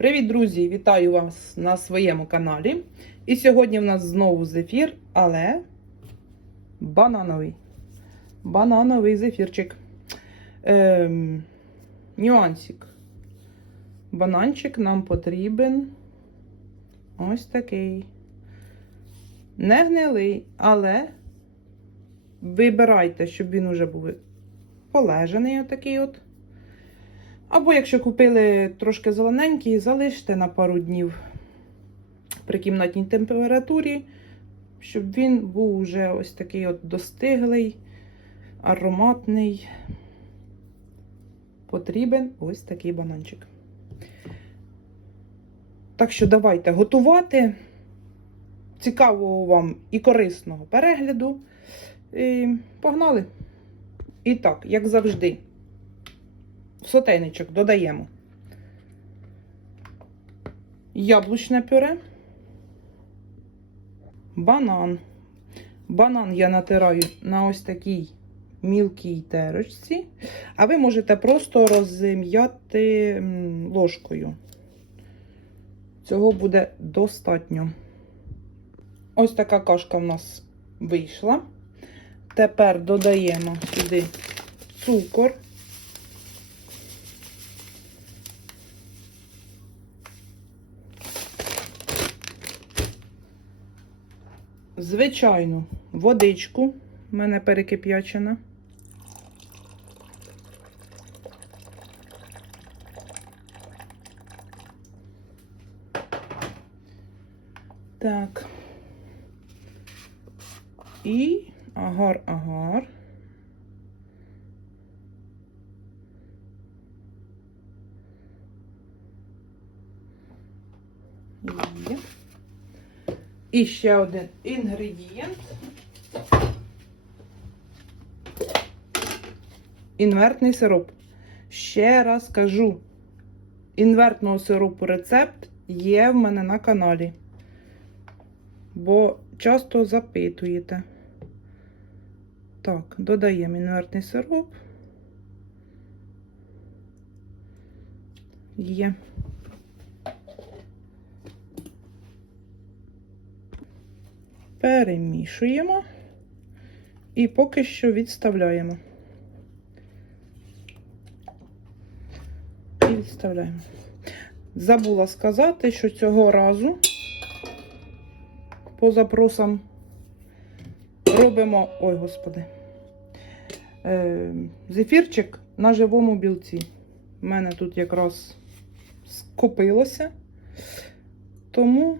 Привіт, друзі! Вітаю вас на своєму каналі. І сьогодні в нас знову зефір, але банановий. Банановий зефірчик. Ем, нюансик. Бананчик нам потрібен ось такий. Не гнилий, але вибирайте, щоб він уже був полежаний отакий от. Або якщо купили трошки зелененький, залиште на пару днів при кімнатній температурі, щоб він був уже ось такий от достиглий, ароматний. Потрібен ось такий бананчик. Так що давайте готувати. Цікавого вам і корисного перегляду. І погнали! І так, як завжди, сотейничок додаємо яблучне пюре, банан. Банан я натираю на ось такій мілкій терочці, а ви можете просто розім'яти ложкою. Цього буде достатньо. Ось така кашка в нас вийшла. Тепер додаємо сюди цукор. Звичайну водичку, в мене перекип'ячена. Так. І агар-агар. Є. І ще один інгредієнт. Інвертний сироп. Ще раз кажу, інвертного сиропу рецепт є в мене на каналі. Бо часто запитуєте. Так, додаємо інвертний сироп. Є. Перемішуємо і поки що відставляємо. І відставляємо. Забула сказати, що цього разу по запросам робимо, ой, господи, е, зефірчик на живому білці. У мене тут якраз скопилося, тому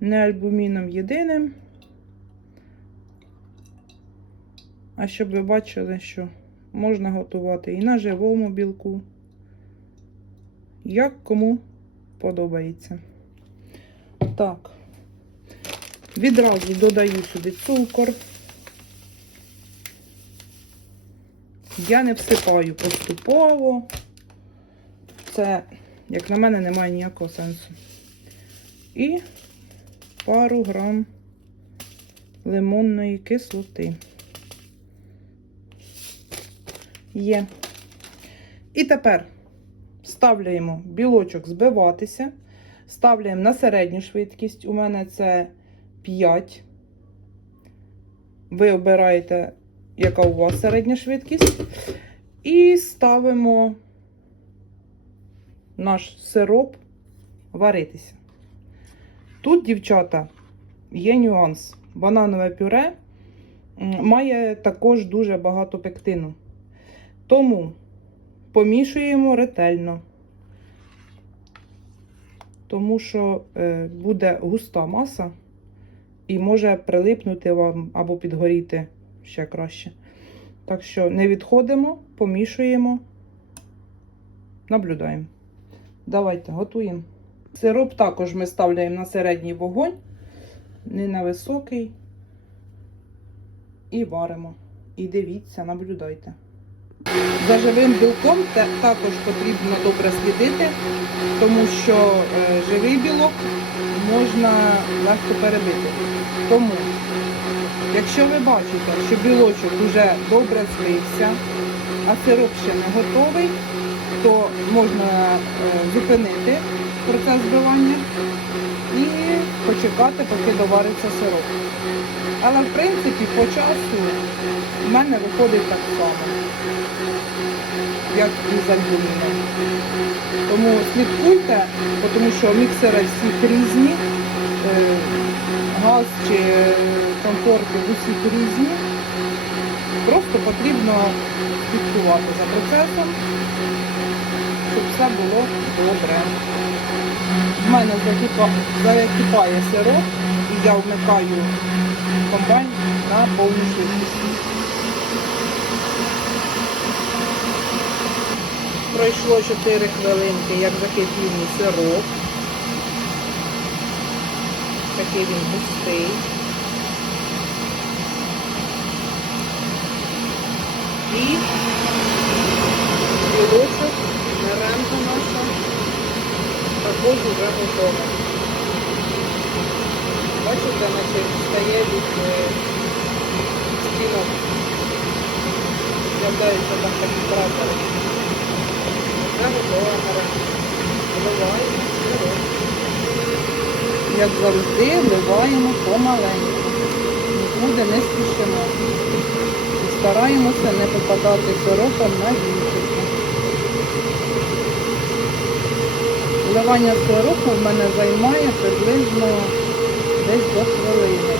не альбуміном єдиним. А щоб ви бачили, що можна готувати і на живому білку, як кому подобається. Так, відразу додаю сюди цукор. Я не всипаю поступово. Це, як на мене, немає ніякого сенсу. І пару грам лимонної кислоти. Є. І тепер ставляємо білочок збиватися. Ставляємо на середню швидкість. У мене це 5. Ви обираєте, яка у вас середня швидкість. І ставимо наш сироп варитися. Тут, дівчата, є нюанс. Бананове пюре має також дуже багато пектину. Тому помішуємо ретельно тому що е, буде густа маса і може прилипнути вам або підгоріти ще краще. Так що не відходимо, помішуємо, наблюдаємо. Давайте готуємо. Сироп також ми ставляємо на середній вогонь, не на високий. І варимо. І дивіться, наблюдайте. За живим білком також потрібно добре слідити, тому що е, живий білок можна легко перебити. Тому, якщо ви бачите, що білочок вже добре злився, а сироп ще не готовий, то можна е, зупинити процес збивання і почекати, поки довариться сироп. Але в принципі по часу в мене виходить так само, як і з альбуміном. Тому слідкуйте, тому що міксери всі різні, е, газ чи комфорти в усіх різні. Просто потрібно слідкувати за процесом, щоб все було добре. В мене закипа- закипає сироп і я вмикаю комбайн на повну швидкість. Пройшло 4 хвилинки, як закипів мій сироп. Такий він густий. І також вже готова. Бачите, наче стає від е, стінок. З'являються там такі кратери. Вже готова меренга. Вливаємо сироп. Як завжди, вливаємо помаленьку. Нікуди не спішимо. Стараємося не попадати сиропом на вінчики. Вливання сиропу в мене займає приблизно десь до хвилини.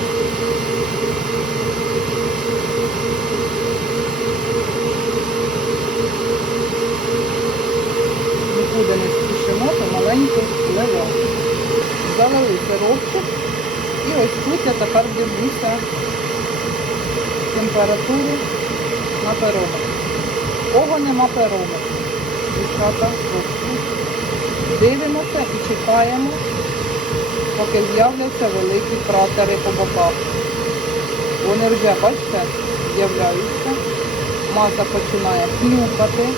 Нікуди не спішимо, помаленьку вливаємо. Залили сиропчик. І ось тут я тепер дивлюся температуру на перометр. Кого нема перометру? Дівчата, хлопці. Дивимося і чекаємо, поки з'являться великі кратери по боках. Вони вже, бачите, з'являються. Маса починає хлюпати,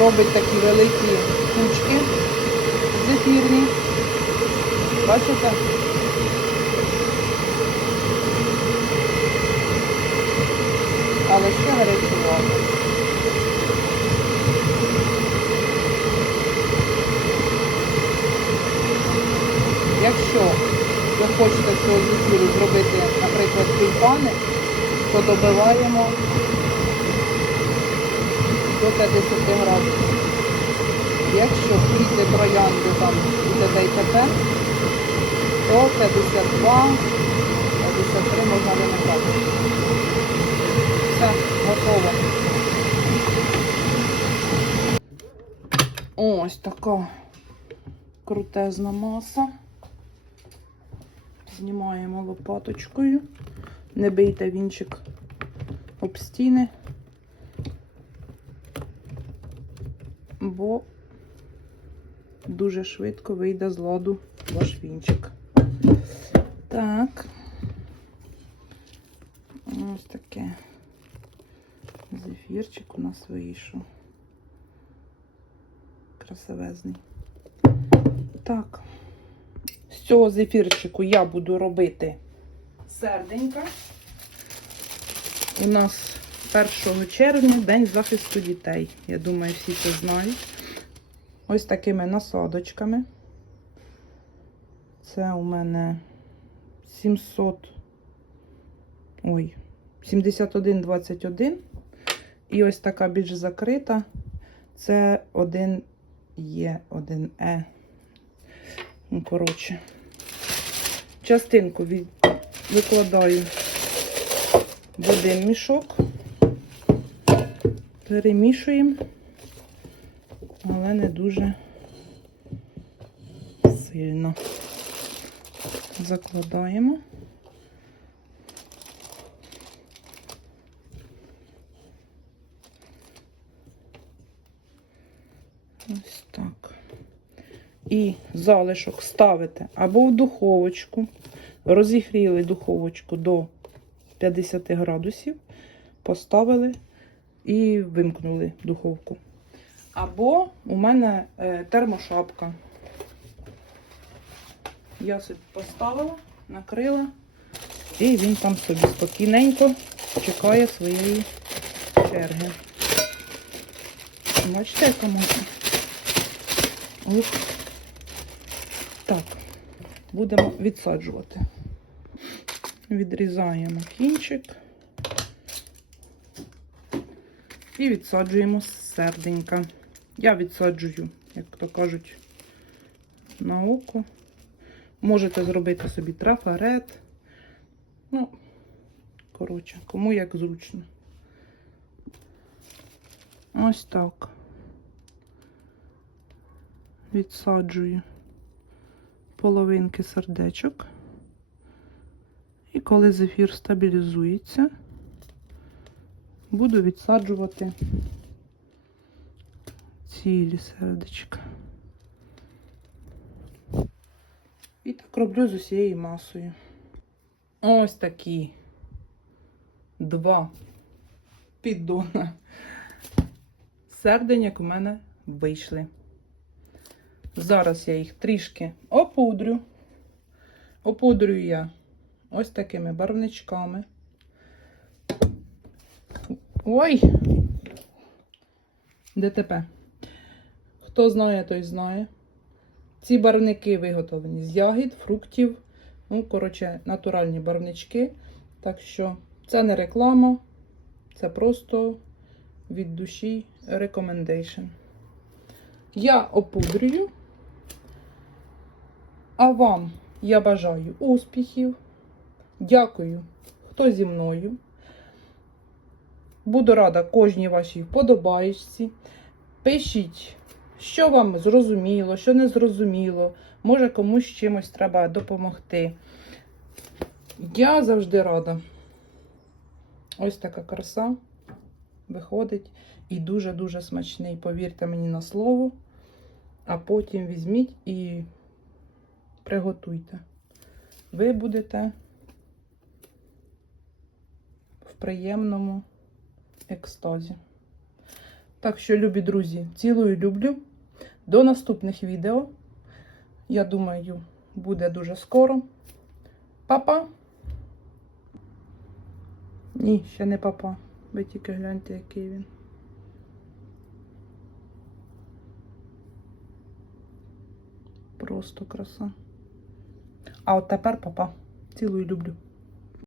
робить такі великі кучки зефірні. Бачите? Але ще гарячувато. Якщо ви хочете цього зефіру зробити, наприклад, тюльпани, то добиваємо до 50 градусів. Якщо квіти троянди там і т.д. і т.п., то 52, 53 можна вимикати. Все, готово. Ось така крутезна маса. Знімаємо лопаточкою. Не бийте вінчик об стіни, бо дуже швидко вийде з ладу ваш вінчик. Так. Ось таке. Зефірчик у нас вийшов. Красивезний. Так. Цього зефірчику я буду робити серденька. У нас 1 червня День захисту дітей. Я думаю, всі це знають. Ось такими насадочками. Це у мене 700. Ой, 71,21. І ось така більш закрита. Це 1 Є, 1 Е. Ну, коротше. Частинку від... викладаю в один мішок. Перемішуємо, але не дуже сильно. Закладаємо. Ось так. І залишок ставите або в духовочку. Розігріли духовочку до 50 градусів, поставили і вимкнули духовку. Або у мене е, термошапка. Я собі поставила, накрила, і він там собі спокійненько чекає своєї черги. Бачите, яка маса? Так, будемо відсаджувати. Відрізаємо кінчик і відсаджуємо серденька. Я відсаджую, як то кажуть, на око. Можете зробити собі трафарет. Ну, коротше, кому як зручно. Ось так. Відсаджую половинки сердечок. І коли зефір стабілізується, буду відсаджувати цілі сердечка. І так роблю з усією масою. Ось такі два піддона серденьок у мене вийшли. Зараз я їх трішки опудрю. Опудрю я ось такими барвничками. Ой! ДТП. Хто знає, той знає. Ці барвники виготовлені з ягід, фруктів. Ну, коротше, натуральні барвнички. Так що це не реклама, це просто від душі recommendation. Я опудрюю. А вам я бажаю успіхів. Дякую, хто зі мною. Буду рада кожній вашій вподобаєчці. Пишіть, що вам зрозуміло, що не зрозуміло. Може комусь чимось треба допомогти. Я завжди рада. Ось така краса виходить і дуже-дуже смачний. Повірте мені на слово. А потім візьміть і приготуйте. Ви будете в приємному екстазі. Так що, любі друзі, цілую люблю. До наступних відео. Я думаю, буде дуже скоро. Папа. Ні, ще не папа. Ви тільки гляньте, який він. Просто краса. А от тепер папа. Цілую люблю.